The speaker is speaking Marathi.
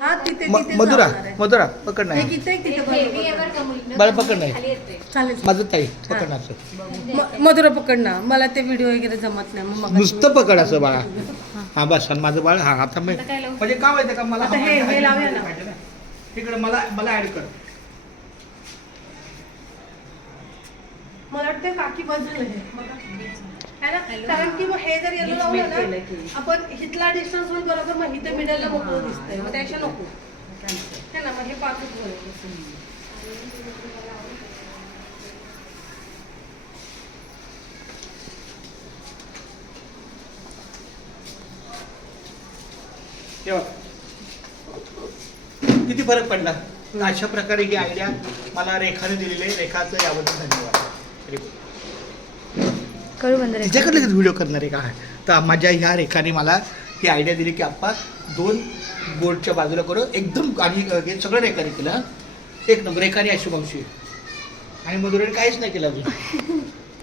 हा तिथे मधुरा मधुरा पकड नाही मला पकड नाही चालेल माझं ताई पकडणार मधुरा पकड ना मला ते व्हिडिओ वगैरे जमत नाही मग नुसतं पकड असं बाळा हा बस आणि माझं बाळ हा आता म्हणजे काय माहिती का मला आता हे लावूया ना. तिकडे मला ऍड कर मला वाटतं काकी बस झालं हे ना कारण की मग हे जर याला लावलं ना आपण हिथला डिस्टन्स होईल बरोबर मग इथे मिडलला मोकळं दिसतंय मग त्याच्या नको है ना मग हे पाचच बरोबर किती फरक पडला अशा प्रकारे ही आयडिया मला रेखाने दिलेली आहे रेखाचं याबद्दल धन्यवाद तिच्याकडे व्हिडिओ करणार आहे का तर माझ्या ह्या रेखाने मला ही आयडिया दिली की आप्पा 2 बोर्डच्या बाजूला करू एकदम आणि हे सगळं रेखाने केलं एक नंबर रेखाने अशी मावशी आणि मधुराने काहीच नाही केलं अजून